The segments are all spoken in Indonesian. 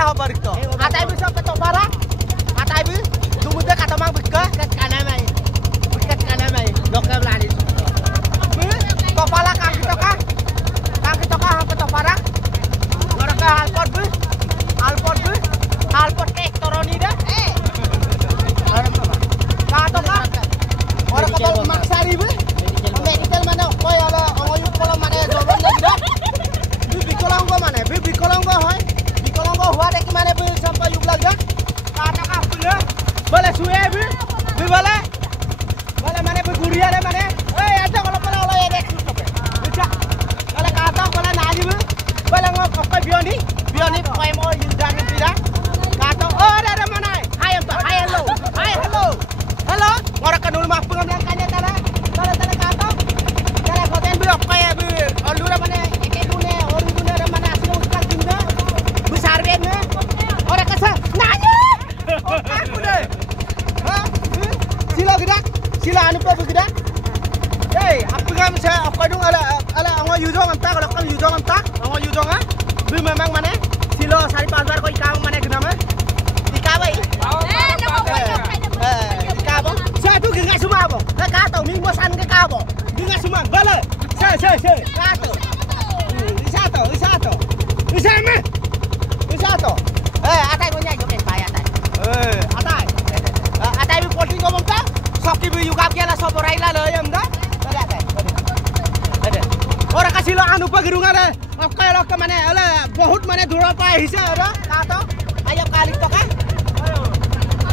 apa itu? Atai bisa ketok parah. Atai bi. Tunggu deh kata mang bika ket kanan mai. Bikat kanan mai. Dokter lari. Bi. Kepala kang kita kah? Kang kita kah ketok parah. Orang ke Alpot bi. Alpot ke Toroni dah. Kata kah? Orang ke Maksari bi. Medical mana? Kau ada orang yang kalau mana jodoh dah. Bikolong ko mana? Bikolong ko hoy. Bikolong ko huwa dek mana bi sampai yuk lagi. Kata kah bela. Boleh suwe bi. Boleh. Boleh mana bi guria deh mana? Aja kalau pernah oleh dek tutup. Bisa. Kalau kata kalau nadi bi. Boleh ngok apa bioni? Bioni pakai mau yundan ni tidak. Kata ada mana? Hai apa? Hai hello. Hai hello. Hello. Orang kenal mah pengambilan kanya tara. Tara kata. Tara koten bi apa ya bi? Order mana? Orang kasar, nanya. Aku deh. Sila gedak, sila anu apa gedak? Apa kamu saya? Aku dong ala orang yujong entah kalau kamu yujong entah, orang yujong ah. Bi memang mana? Sila sari pasar kau ikan mana kenapa? Ikan apa? Ikan apa? Saya tu gengat semua apa? Saya tahu minggu san ke apa? Gengat semua, bala. Saya. Kata. Isatu. Isatu. Atai punya juga payah atai. Atai bi polting kau bangsa. Soki bi juga kiala soborai lah yang dah. Ada. Orang kasih lo anu pagirungan deh. Apa lo ke mana? Alah, बहुत mana dura payah hisa ada. Kata. Ayo kali to kan?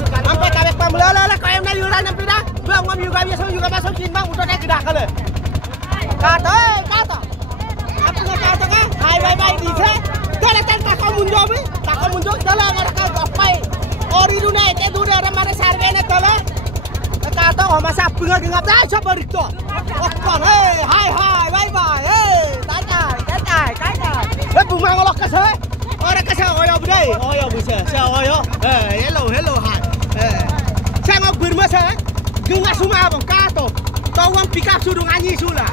Sampai kawek pamela lah kau yang nak yuran yang pindah. Bang juga biasa juga masuk cimbang untuk naik gedak kali. Kata. Apa kata kan? Hai bye di sini. Kalau tak kau muncul, dalam orang kau apa? Ori dunia itu ada mana sarjana dalam? Kata oh masa pengen ngap dah siapa itu? Okon, hai, bye, tanya. Bunga ngolok kesel, orang kesel oyo budai, oyo bisa, saya oyo, hello, hai. Saya ngok bermasa, gengas semua abang kata, tahu orang pikap suruh nyanyi sulah,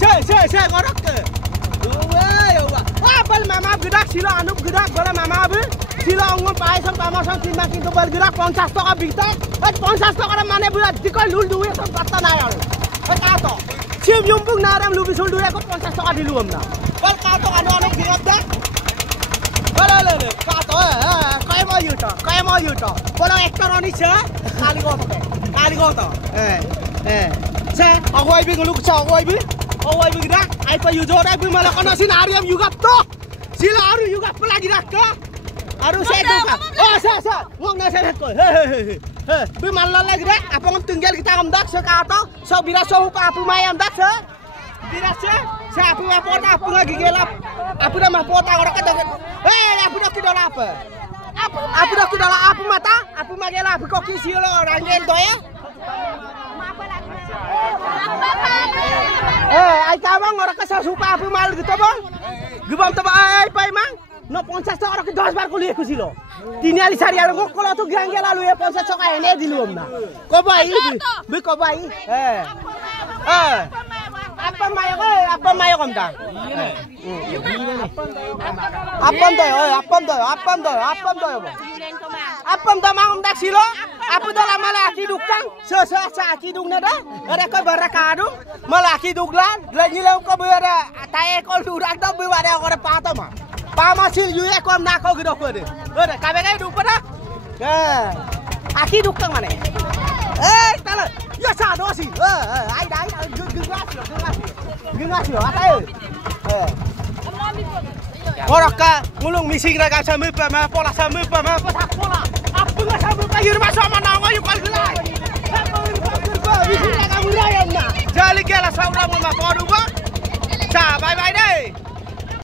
saya ngorok ke. Apa mama gedak sila anu gedak boleh mama be sila ngom pai sam pama sam timbang kintu bergerak 50 taka bita 50 taka mana buat dikoi lul duwe sam patta na yaro kato sim yumbung naram lubi sul duwe ko 50 taka diluam na bal kato anu gerak dah le kato kaya mau yuto bolong ektoroni se kali go to sa agoi bi nguluk sa agoi bi gerak ai pa yujo dai bi malah kana sinariam juga toh sila aru juga pelagi dak ke aru saya juga sa ngong na saya ko bi malah lagi dak apa ngom tinggal kita ngom dak se kato so bira so pa apu mayam dak se bira se sa apu pota apu lagi gelap apu dah mah pota orang kata apu dak kidola apa apu dak kidola apu mata apu magela apu kok silo rangel to ya ai kabang orang kesal supa apu mal gitu bang gebam taba ai pai mang no 50 orang ke 10 bar kuliah ku silo tini ali sari aro kok kalau tu gange lalu ya 50 sok ene dilum na ko bai bi ko bai apa mayo kom ta apam da mang dak silo apa dalam malah kiduk kang sa kiduk na dah ada ko barakadung malah kiduk lan nyilau ko beara tae ko ludak da be wada ko pata ma pa masil yu e ko na ko gido ko de ada kabe kai duk pada aki duk kang mana tala ya sa do si ai dai gengas yo atai orang ka ngulung misi raga sama pa pola pola apa enggak sama kayur masuk mana ngayu kal gelai misi raga murayam na jali gela saudara mama podu ba bye bye deh